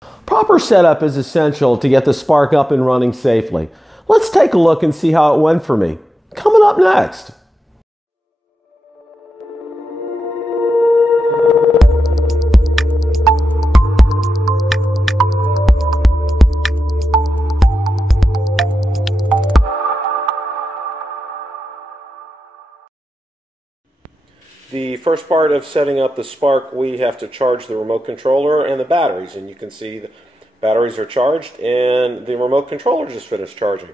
Proper setup is essential to get the Spark up and running safely. Let's take a look and see how it went for me. Coming up next. The first part of setting up the Spark, we have to charge the remote controller and the batteries, and you can see the batteries are charged and the remote controller just finished charging.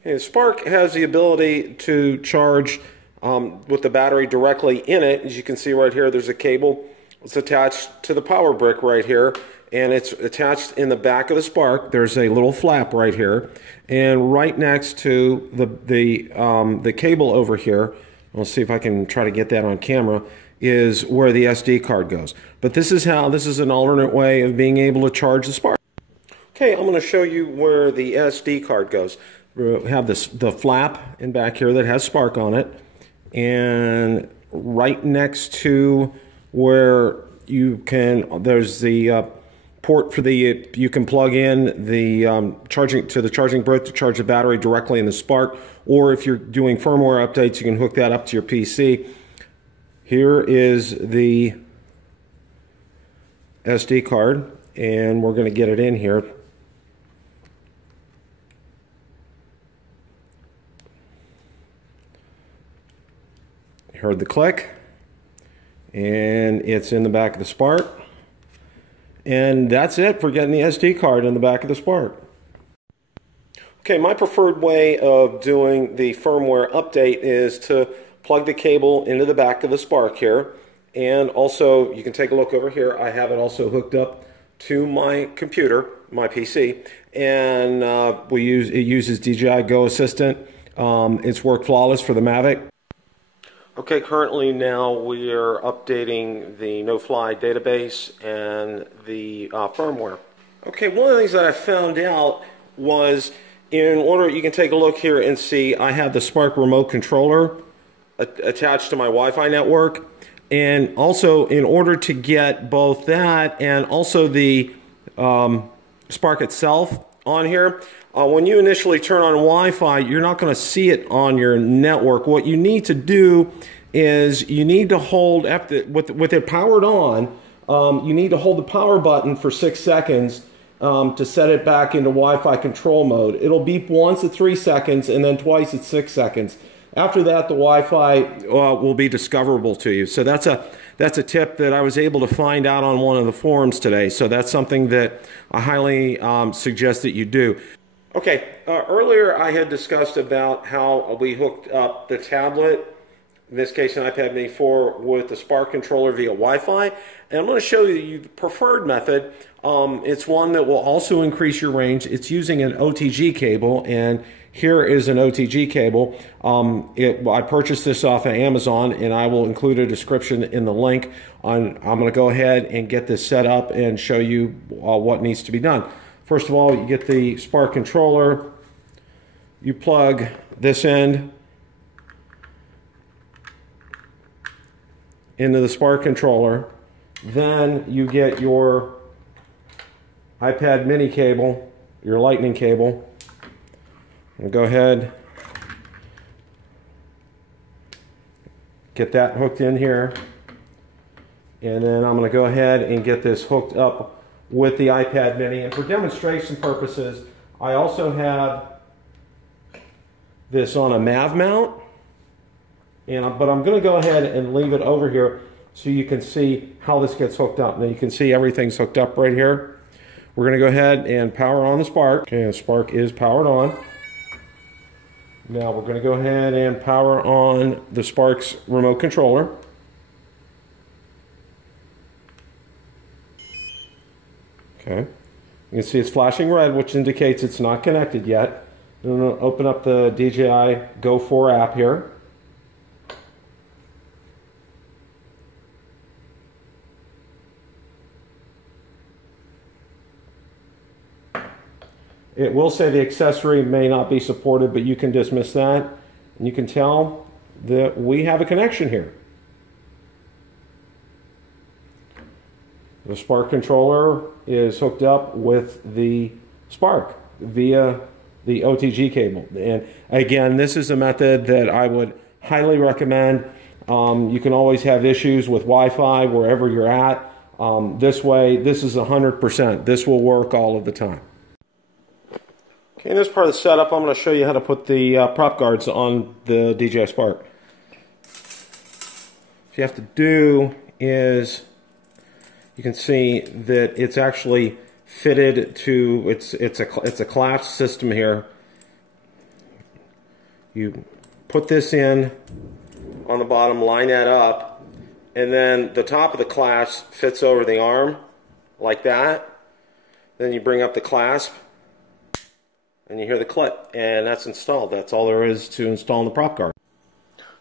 Okay, the Spark has the ability to charge with the battery directly in it. As you can see right here, there's a cable. It's attached to the power brick right here, and it's attached in the back of the Spark. There's a little flap right here, and right next to the cable over here, I'll see if I can try to get that on camera, is where the SD card goes. But this is an alternate way of being able to charge the Spark. Okay, I'm going to show you where the SD card goes. We have the flap in back here that has Spark on it, and right next to where there's the port for you can plug in the charging brick to charge the battery directly in the Spark, or if you're doing firmware updates, you can hook that up to your PC. Here is the SD card, and we're going to get it in here. You heard the click, and it's in the back of the Spark. And that's it for getting the SD card in the back of the Spark. Okay, my preferred way of doing the firmware update is to plug the cable into the back of the Spark here. And also, you can take a look over here. I have it also hooked up to my computer, my PC. And it uses DJI Go Assistant. It's worked flawless for the Mavic. Okay, currently now we are updating the no-fly database and the firmware. Okay, one of the things that I found out was, you can take a look here and see I have the Spark remote controller attached to my Wi-Fi network, and also in order to get both that and also the Spark itself on here, when you initially turn on Wi-Fi, you're not going to see it on your network. What you need to do is you need to hold, with it powered on, you need to hold the power button for 6 seconds to set it back into Wi-Fi control mode. It'll beep once at 3 seconds and then twice at 6 seconds. After that, the Wi-Fi will be discoverable to you. So that's a tip that I was able to find out on one of the forums today. So that's something that I highly suggest that you do. Okay, earlier I had discussed about how we hooked up the tablet, in this case an iPad Mini 4, with the Spark controller via Wi-Fi. And I'm going to show you the preferred method. It's one that will also increase your range. It's using an OTG cable, and here is an OTG cable. I purchased this off of Amazon, and I will include a description in the link. I'm going to go ahead and get this set up and show you what needs to be done. First of all, you get the Spark controller. You plug this end into the Spark controller. Then you get your iPad mini cable, your lightning cable. I'll go ahead, get that hooked in here, and then I'm going to go ahead and get this hooked up with the iPad mini. And for demonstration purposes, I also have this on a Mav mount, but I'm going to go ahead and leave it over here so you can see how this gets hooked up. Now you can see everything's hooked up right here. We're going to go ahead and power on the Spark. Okay, the Spark is powered on. Now we're going to go ahead and power on the Spark's remote controller. Okay, you can see it's flashing red, which indicates it's not connected yet. I'm going to open up the DJI Go 4 app here. It will say the accessory may not be supported, but you can dismiss that. And you can tell that we have a connection here. The Spark controller is hooked up with the Spark via the OTG cable. And again, this is a method that I would highly recommend. You can always have issues with Wi-Fi wherever you're at. This way, this is 100%. This will work all of the time. Okay, in this part of the setup, I'm going to show you how to put the prop guards on the DJI Spark. What you have to do is, you can see that it's actually fitted to, it's a collapsed system here. You put this in on the bottom, line that up, and then the top of the clasp fits over the arm like that. Then you bring up the clasp and you hear the click, and that's installed. That's all there is to installing the prop guard.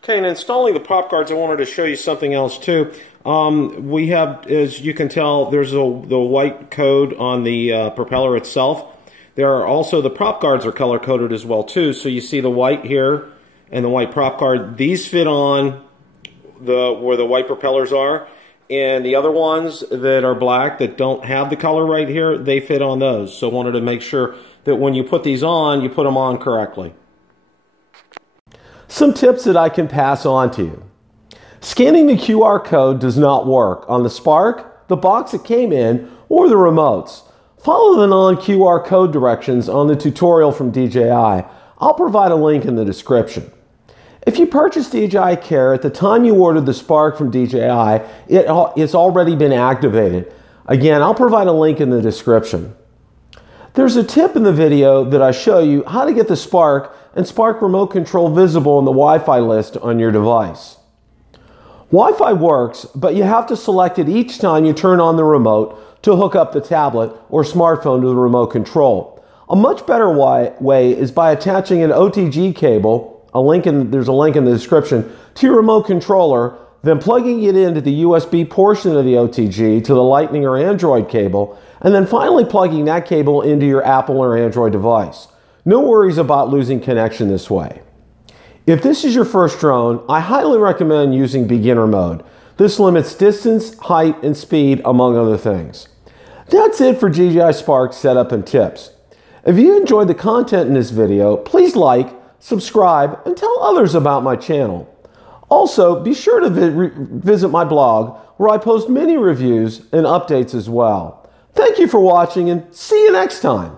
Okay, and installing the prop guards, I wanted to show you something else too. We have, as you can tell, there's the white code on the propeller itself. There are also, the prop guards are color coded as well too. So you see the white here and the white prop guard. These fit on where the white propellers are, and the other ones that are black that don't have the color right here, they fit on those. So I wanted to make sure that when you put these on, you put them on correctly. Some tips that I can pass on to you. Scanning the QR code does not work on the Spark, the box it came in, or the remotes. Follow the non-QR code directions on the tutorial from DJI. I'll provide a link in the description. If you purchased DJI Care at the time you ordered the Spark from DJI, it's already been activated. Again, I'll provide a link in the description. There's a tip in the video that I show you how to get the Spark and Spark remote control visible in the Wi-Fi list on your device. Wi-Fi works, but you have to select it each time you turn on the remote to hook up the tablet or smartphone to the remote control. A much better way is by attaching an OTG cable, there's a link in the description, to your remote controller, then plugging it into the USB portion of the OTG to the Lightning or Android cable, and then finally plugging that cable into your Apple or Android device. No worries about losing connection this way. If this is your first drone, I highly recommend using beginner mode. This limits distance, height, and speed, among other things. That's it for DJI Spark setup and tips. If you enjoyed the content in this video, please like, subscribe, and tell others about my channel. Also, be sure to visit my blog where I post many reviews and updates as well. Thank you for watching, and see you next time.